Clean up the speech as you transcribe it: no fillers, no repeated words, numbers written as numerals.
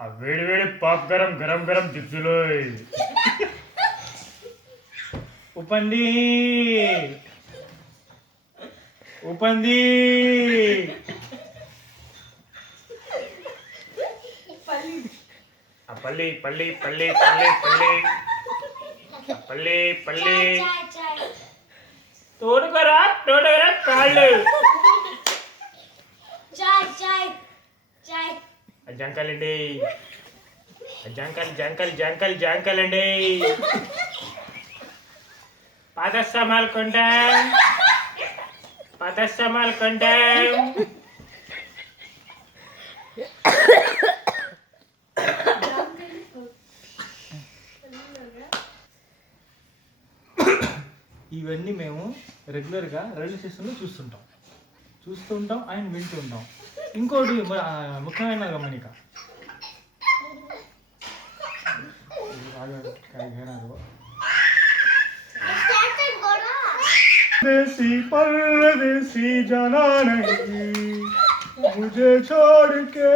ఆ వేడి వేడి పాప్ గరం గరం గరం దిప్సులో ఉపంది ఉపంది పల్లి పల్లి పల్లి పల్లి పల్లి పల్లి పల్లి తోడుకరా తోడుకరా కాళ్ళు జంకలండి జంకల్ అండి పాదస్తమాలు కొంటాం ఇవన్నీ మేము రెగ్యులర్గా రైల్వే స్టేషన్లో చూస్తుంటాం ఆయన వింటుంటాం. ఇంకోటి ముఖ్యమైన గమనిక, देसी परदेसी जाना नहीं मुझे छोड़ के